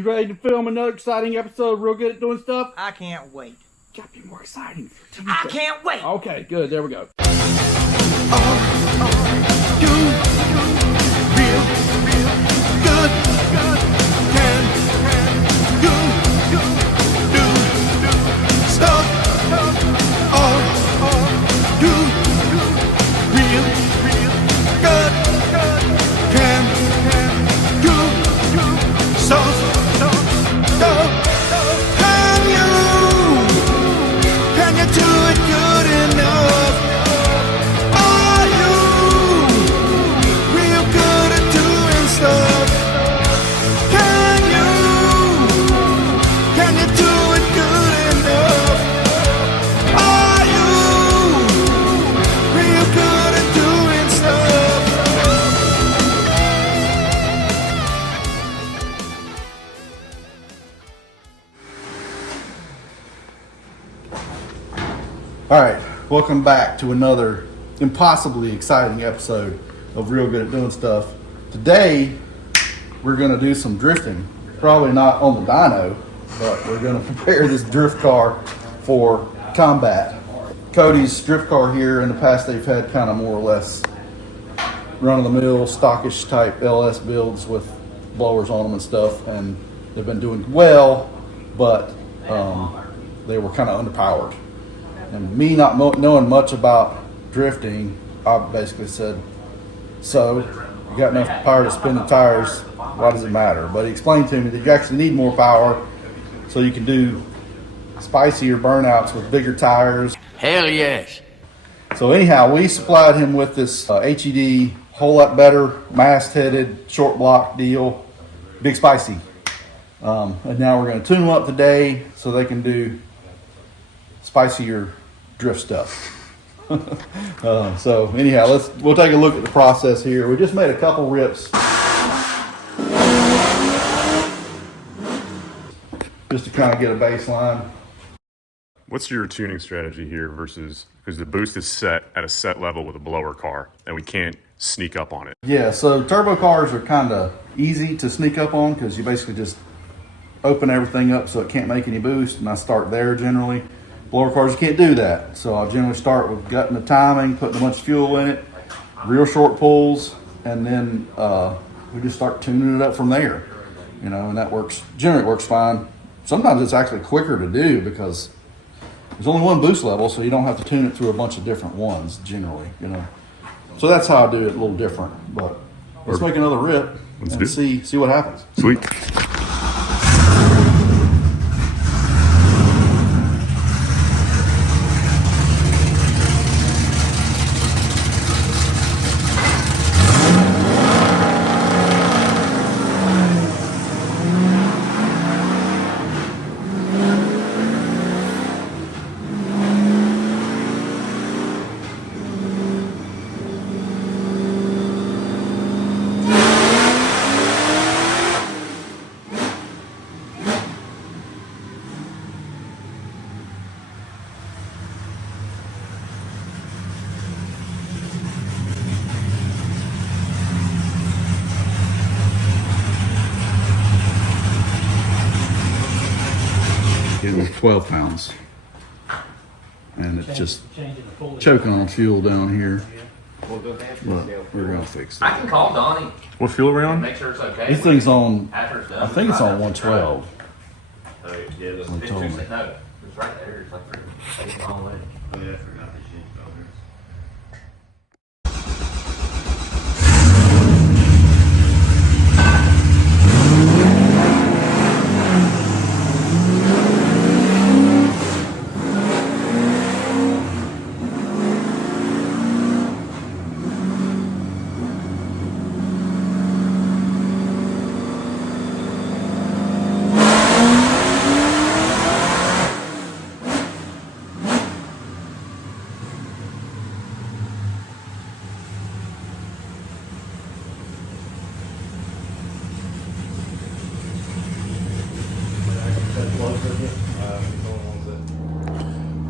You ready to film another exciting episode of Real Good at Doing Stuff? I can't wait. Gotta be more exciting for Tuesday. I can't wait. Okay, good. There we go. All right, welcome back to another impossibly exciting episode of Real Good at Doing Stuff. Today, we're going to do some drifting. Probably not on the dyno, but we're going to prepare this drift car for combat. Cody's drift car here, in the past they've had kind of more or less run-of-the-mill, stockish type LS builds with blowers on them and stuff, and they've been doing well, but they were kind of underpowered. And me not knowing much about drifting, I basically said, so you got enough power to spin the tires, why does it matter? But he explained to me that you actually need more power so you can do spicier burnouts with bigger tires. Hell yes. So anyhow, we supplied him with this HED, whole lot better, mast-headed, short block deal, big spicy. And now we're going to tune them up today so they can do spicier drift stuff. So anyhow, we'll take a look at the process here. We just made a couple rips just to kind of get a baseline. What's your tuning strategy here versus, because the boost is set at a set level with a blower car and we can't sneak up on it? Yeah, so turbo cars are kind of easy to sneak up on because you basically just open everything up so it can't make any boost, and I start there generally. Blower cars, you can't do that. So I'll generally start with gutting the timing, putting a bunch of fuel in it, real short pulls, and then we just start tuning it up from there. You know, and that works, generally works fine. Sometimes it's actually quicker to do because there's only one boost level, so you don't have to tune it through a bunch of different ones generally, you know. So that's how I do it, a little different. But let's make another rip and see what happens. Sweet. Getting 12 pounds. And it's just choking on fuel down here. But we're going to fix it. I can call Donnie. What fuel are we on? Make sure it's okay. This thing's on, After it's done. I think it's on 112. Oh, yeah, They told me. No, it's right there. It's like it's a long way. Oh, yeah, I forgot this shit.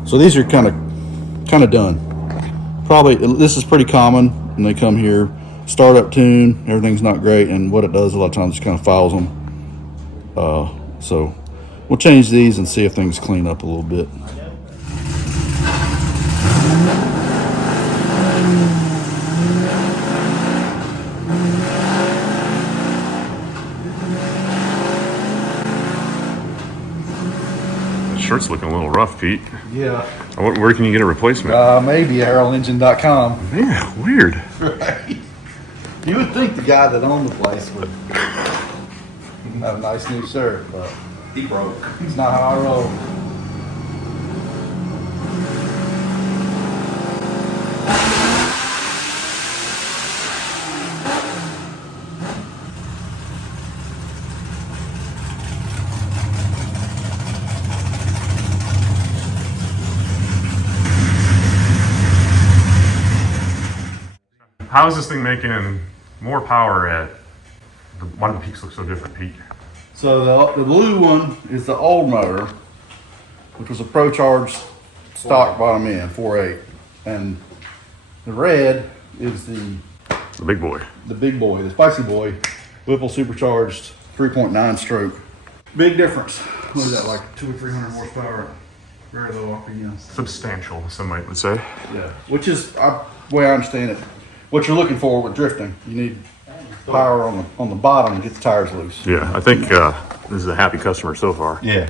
So these are kind of done. Probably this is pretty common when they come here. Startup tune, everything's not great, and what it does a lot of times is kind of files them. So we'll change these and see if things clean up a little bit. The shirt's looking a little rough, Pete. Yeah. Where can you get a replacement? Maybe arrowengine.com. Yeah, weird. Right. You would think the guy that owned the place would have a nice new shirt, but He broke. it's not how I roll. How is this thing making more power at? Why do the peaks look so different, Pete? So the blue one is the old motor, which was a Pro-Charged stock bottom end, 4.8. And the red is the big boy. The big boy, the spicy boy, Whipple supercharged 3.9 stroke. Big difference. What is that, like 200 or 300 horsepower? Very low RPM. Substantial, some might would say. Yeah, which is the way I understand it. What you're looking for with drifting, you need power on the bottom to get the tires loose. Yeah, I think this is a happy customer so far. Yeah.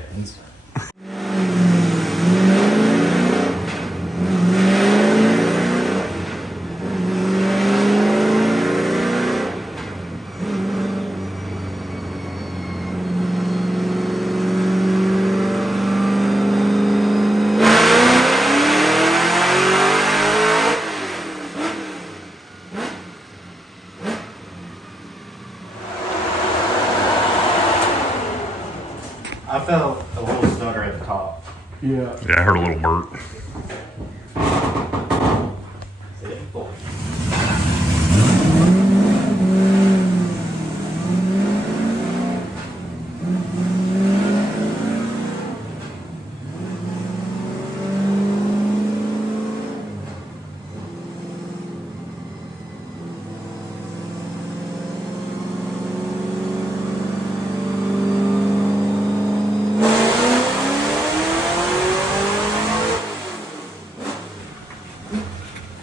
I felt a little stutter at the top. Yeah. Yeah, I heard a little burp.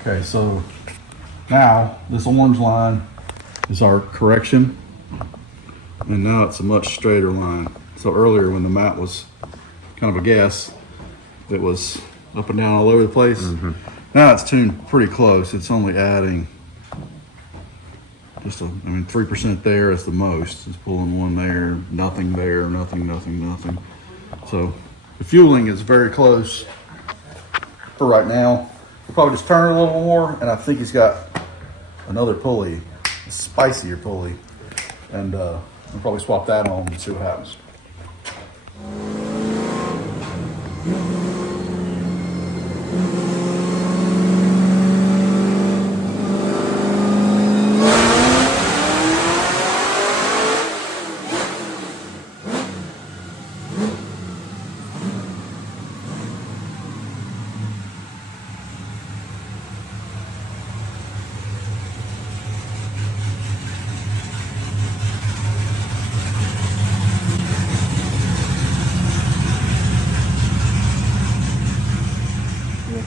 Okay, so now this orange line is our correction, and now it's a much straighter line. So earlier when the mat was kind of a guess, it was up and down all over the place. Now it's tuned pretty close. It's only adding just 3% there is the most. It's pulling one there, nothing there, nothing, nothing, nothing. So the fueling is very close for right now. We'll probably just turn it a little more, and I think he's got another pulley, a spicier pulley, and we'll probably swap that on and see what happens.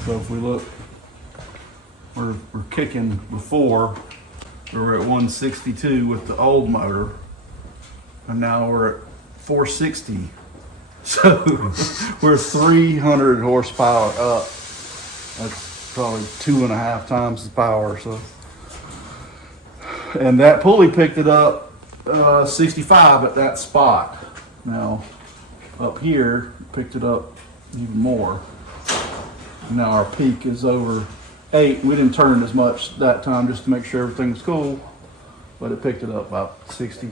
So if we look, we're kicking before, we were at 162 with the old motor, and now we're at 460. So we're 300 horsepower up. That's probably 2.5 times the power. So, and that pulley picked it up 65 at that spot. Now up here picked it up even more. Now our peak is over 8. We didn't turn it as much that time just to make sure everything was cool, but it picked it up about 60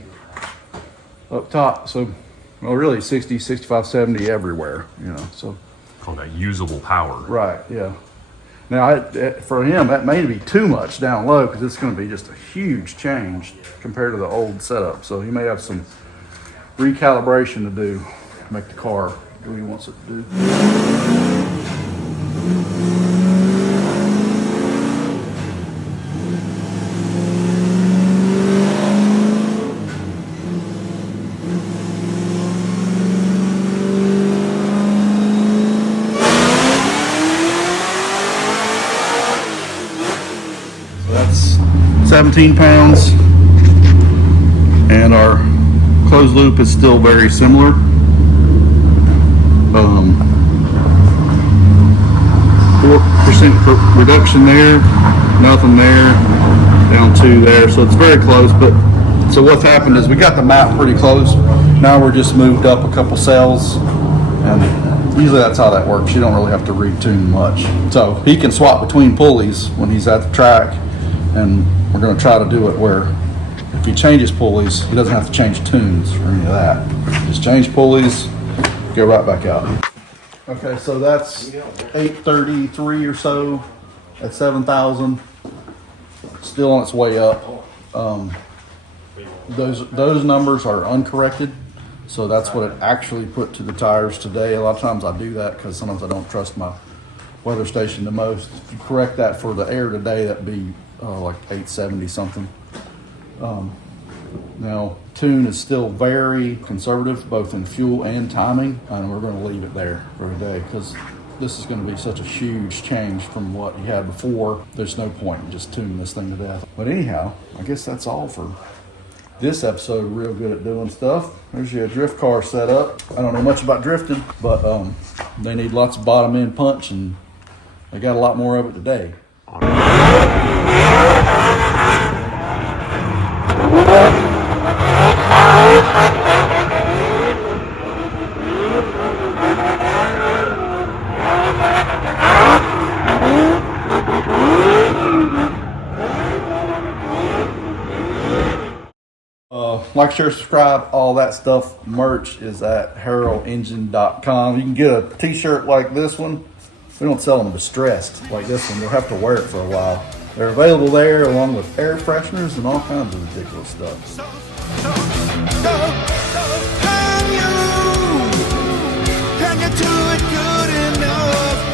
up top. So, well, really 60, 65, 70 everywhere, so. Call that usable power. Right, yeah. Now, for him, that may be too much down low because it's going to be just a huge change compared to the old setup. So he may have some recalibration to do to make the car do what he wants it to do. 17 pounds, and our closed loop is still very similar. 4% reduction there, nothing there, down 2 there, so it's very close. But so what's happened is we got the map pretty close. Now we're just moved up a couple cells, and usually that's how that works. You don't really have to retune much. So he can swap between pulleys when he's at the track, and we're going to try to do it where if he changes pulleys, he doesn't have to change tunes or any of that. Just change pulleys, go right back out. Okay, so that's 833 or so at 7,000. Still on its way up. Those numbers are uncorrected, so that's what it actually put to the tires today. A lot of times I do that because sometimes I don't trust my weather station the most. If you correct that for the air today, that'd be like 870 something. Now, tune is still very conservative, both in fuel and timing, and we're going to leave it there for today because this is going to be such a huge change from what you had before. There's no point in just tuning this thing to death. But anyhow, I guess that's all for this episode of Real Good at Doing Stuff. There's your drift car set up. I don't know much about drifting, but they need lots of bottom end punch, and they got a lot more of it today. Like, share, subscribe, all that stuff. Merch is at HarrowEngine.com. You can get a t-shirt like this one. We don't sell them distressed like this one. You'll have to wear it for a while. They're available there along with air fresheners and all kinds of ridiculous stuff. Can you do it good enough?